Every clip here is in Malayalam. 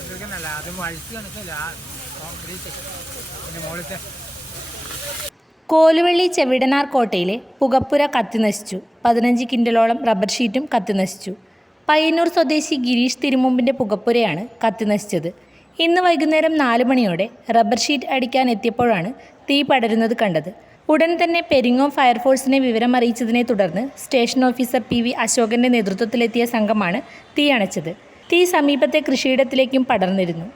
എടുക്കുന്നല്ല ആദ്യം വഴിച്ച് കണക്കില്ല കോൺക്രീറ്റ് പിന്നെ മുകളിലത്തെ. കോലുവള്ളി ചെവിടനാർ കോട്ടയിലെ പുകപ്പുര കത്തിനശിച്ചു പതിനഞ്ച് കിൻഡലോളം റബ്ബർ ഷീറ്റും കത്തിനശിച്ചു പയ്യന്നൂർ സ്വദേശി ഗിരീഷ് തിരുമുമ്പിന്റെ പുകപ്പുരയാണ് കത്തിനശിച്ചത് ഇന്ന് വൈകുന്നേരം നാല് മണിയോടെ റബ്ബർ ഷീറ്റ് അടിക്കാൻ എത്തിയപ്പോഴാണ് തീ പടരുന്നത് കണ്ടത്. ഉടൻ തന്നെ പെരിങ്ങോം ഫയർഫോഴ്സിനെ വിവരം അറിയിച്ചതിനെ തുടർന്ന് സ്റ്റേഷൻ ഓഫീസർ പി വി അശോകന്റെ നേതൃത്വത്തിലെത്തിയ സംഘമാണ് തീ അണച്ചത്. തീ സമീപത്തെ കൃഷിയിടത്തിലേക്കും പടർന്നിരുന്നു.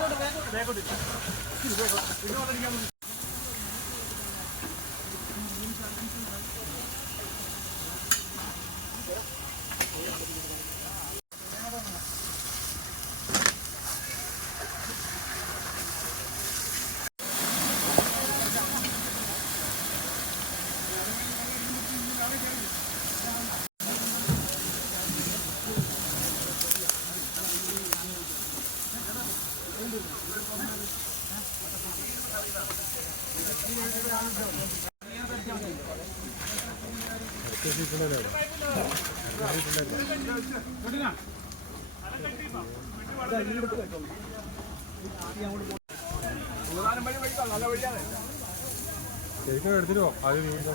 ഒരാൾ മാറാൻ ശരിക്കും എടുത്തിട്ടോ അത് വീണ്ടും